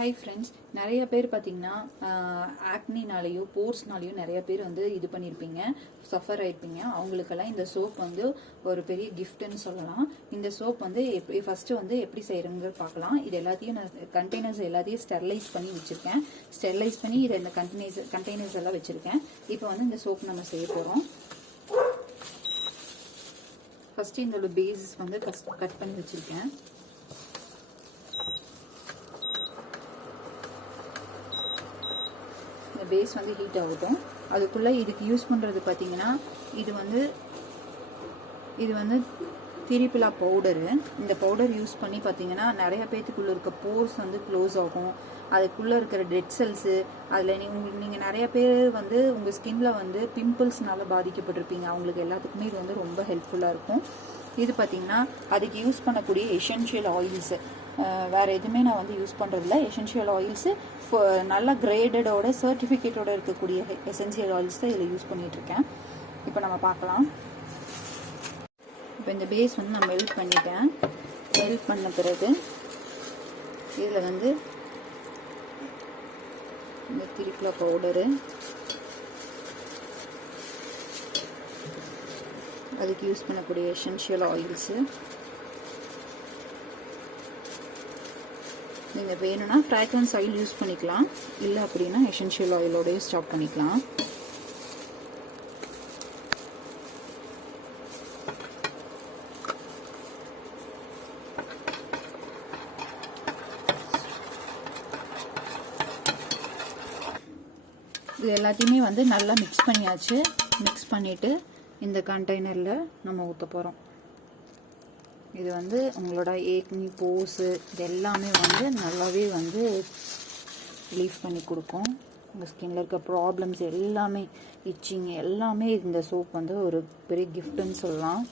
Hi friends, நிறைய பேர் பார்த்தீங்கன்னா ஆக்னினாலேயோ போர்ஸ்னாலேயோ நிறைய பேர் வந்து இது பண்ணியிருப்பீங்க, சஃபர் ஆயிருப்பீங்க. அவங்களுக்கெல்லாம் இந்த சோப் வந்து ஒரு பெரிய கிஃப்ட்னு சொல்லலாம். இந்த சோப் வந்து எப்படி ஃபர்ஸ்ட் வந்து எப்படி செய்யறங்க பார்க்கலாம். இது எல்லாத்தையும் நான் கண்டெய்னர்ஸ் எல்லாத்தையும் ஸ்டெர்லைஸ் பண்ணி வச்சிருக்கேன். ஸ்டெர்லைஸ் பண்ணி இதை இந்த கண்டெய்னர்ஸ் எல்லாம் வச்சிருக்கேன். இப்போ வந்து இந்த சோப் நம்ம செய்ய போகிறோம். ஃபர்ஸ்ட் இதோட பேஸ் வந்து ஃபர்ஸ்ட் கட் பண்ணி வச்சிருக்கேன். பேஸ் வந்து ஹீட் ஆகட்டும். அதுக்குள்ளே இதுக்கு யூஸ் பண்ணுறது பார்த்தீங்கன்னா இது வந்து திரிபிலா பவுடரு. இந்த பவுடர் யூஸ் பண்ணி பார்த்தீங்கன்னா நிறைய பேத்துக்குள்ளே இருக்க போர்ஸ் வந்து க்ளோஸ் ஆகும். அதுக்குள்ளே இருக்கிற டெட் செல்ஸு அதில் நீங்கள் நிறைய பேர் வந்து உங்கள் ஸ்கின்ல வந்து பிம்பிள்ஸ்னால பாதிக்கப்பட்டிருப்பீங்க. அவங்களுக்கு எல்லாத்துக்குமே இது வந்து ரொம்ப ஹெல்ப்ஃபுல்லாக இருக்கும். இது பார்த்தீங்கன்னா அதுக்கு யூஸ் பண்ணக்கூடிய எசென்ஷியல் ஆயில்ஸு, வேறு எதுவுமே நான் வந்து யூஸ் பண்ணுறதில்ல. எசென்ஷியல் ஆயில்ஸு நல்ல கிரேடடோட சர்டிஃபிகேட்டோட இருக்கக்கூடிய எசென்ஷியல் ஆயில்ஸ் தான் இதில் யூஸ் பண்ணிகிட்ருக்கேன். இப்போ நம்ம பார்க்கலாம். இப்போ இந்த பேஸ் வந்து நான் மெல்ட் பண்ணிட்டேன். மெல்ட் பண்ண பிறகு இதில் வந்து இந்த திரிபிலா பவுடரு, அதுக்கு யூஸ் பண்ணக்கூடிய எசென்ஷியல் ஆயில்ஸு, நீங்கள் வேணும்னா ஃப்ராக்ரன்ஸ் ஆயில் யூஸ் பண்ணிக்கலாம், இல்லை அப்படின்னா எசென்ஷியல் ஆயிலோடய ஸ்டாப் பண்ணிக்கலாம். இது எல்லாத்தையுமே வந்து நல்லா மிக்ஸ் பண்ணியாச்சு. மிக்ஸ் பண்ணிவிட்டு இந்த கண்டெய்னரில் நம்ம ஊற்ற போகிறோம். இது வந்து உங்களோட ஏக்னி போஸு இது எல்லாமே வந்து நல்லாவே வந்து ரிலீஃப் பண்ணி கொடுக்கும். உங்கள் ஸ்கின்ல இருக்க ப்ராப்ளம்ஸ் எல்லாமே, இச்சிங் எல்லாமே இந்த சோப் வந்து ஒரு பெரிய கிஃப்ட்னு சொல்லலாம்.